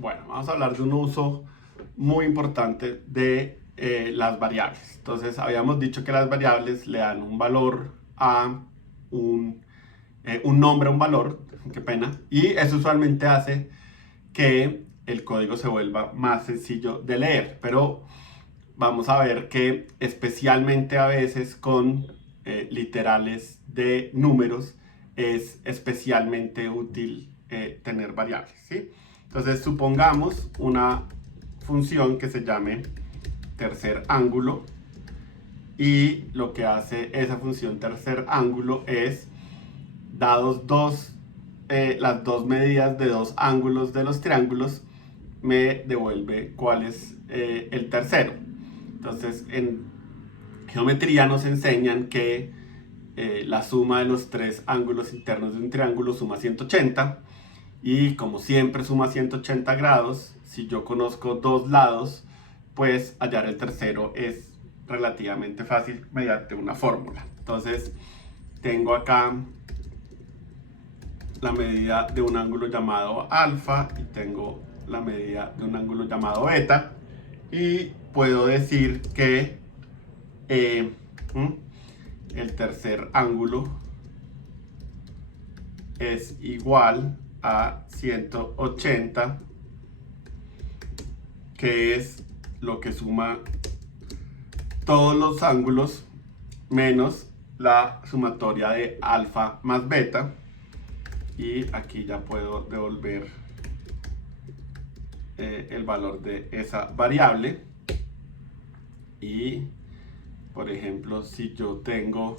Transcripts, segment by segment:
Bueno, vamos a hablar de un uso muy importante de las variables. Entonces, habíamos dicho que las variables le dan un valor a un nombre a un valor, qué pena, y eso usualmente hace que el código se vuelva más sencillo de leer, pero vamos a ver que especialmente a veces con literales de números es especialmente útil tener variables, ¿sí? Entonces supongamos una función que se llame tercer ángulo y lo que hace esa función tercer ángulo es, dados las dos medidas de dos ángulos de los triángulos, me devuelve cuál es el tercero. Entonces en geometría nos enseñan que la suma de los tres ángulos internos de un triángulo suma 180 y como siempre suma 180 grados, si yo conozco dos lados, pues hallar el tercero es relativamente fácil mediante una fórmula. Entonces tengo acá la medida de un ángulo llamado alfa y tengo la medida de un ángulo llamado beta y puedo decir que el tercer ángulo es igual a 180, que es lo que suma todos los ángulos menos la sumatoria de alfa más beta. Y aquí ya puedo devolver el valor de esa variable. Y por ejemplo, si yo tengo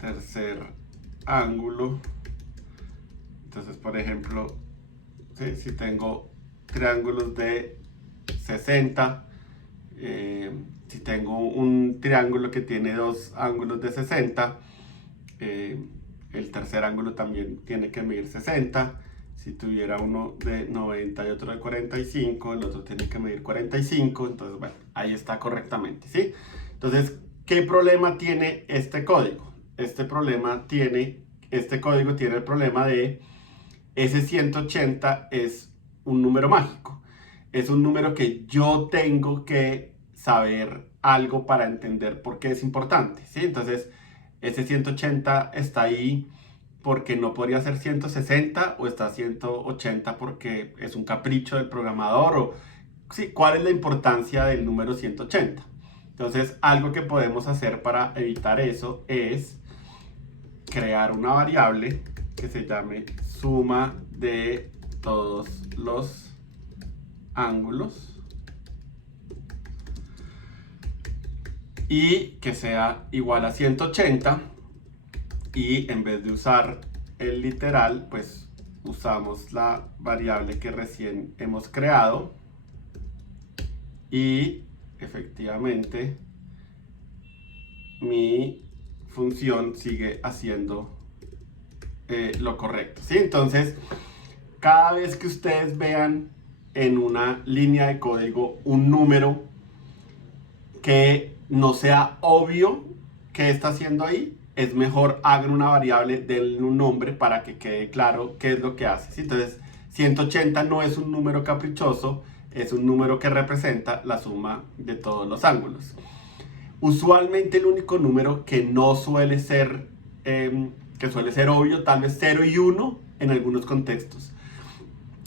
tercer ángulo, entonces por ejemplo, ¿sí? Si tengo triángulos de 60, si tengo un triángulo que tiene dos ángulos de 60, el tercer ángulo también tiene que medir 60. Si tuviera uno de 90 y otro de 45, el otro tiene que medir 45. Entonces, bueno, ahí está correctamente, ¿sí? Entonces, ¿qué problema tiene este código? Este código tiene el problema de ese 180 es un número mágico. Es un número que yo tengo que saber algo para entender por qué es importante, ¿sí? Entonces, ese 180 está ahí porque no podría ser 160 o está 180 porque es un capricho del programador o sí, ¿cuál es la importancia del número 180? Entonces, algo que podemos hacer para evitar eso es crear una variable que se llame suma de todos los ángulos y que sea igual a 180, y en vez de usar el literal, pues usamos la variable que recién hemos creado y efectivamente mi función sigue haciendo lo correcto, ¿sí? Entonces, cada vez que ustedes vean en una línea de código un número que no sea obvio que está haciendo ahí, es mejor hagan una variable, denle un nombre para que quede claro qué es lo que hace, ¿sí? Entonces, 180 no es un número caprichoso, es un número que representa la suma de todos los ángulos. Usualmente el único número que no suele ser, que suele ser obvio, tal vez 0 y 1 en algunos contextos.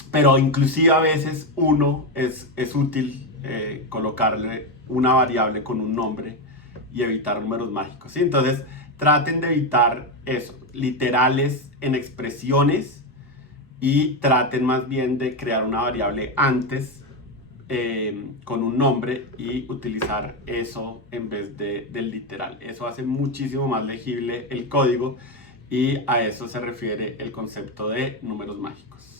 Pero inclusive a veces 1 es útil colocarle una variable con un nombre y evitar números mágicos, ¿sí? Entonces traten de evitar eso, literales en expresiones, y traten más bien de crear una variable antes con un nombre y utilizar eso en vez del literal. Eso hace muchísimo más legible el código y a eso se refiere el concepto de números mágicos.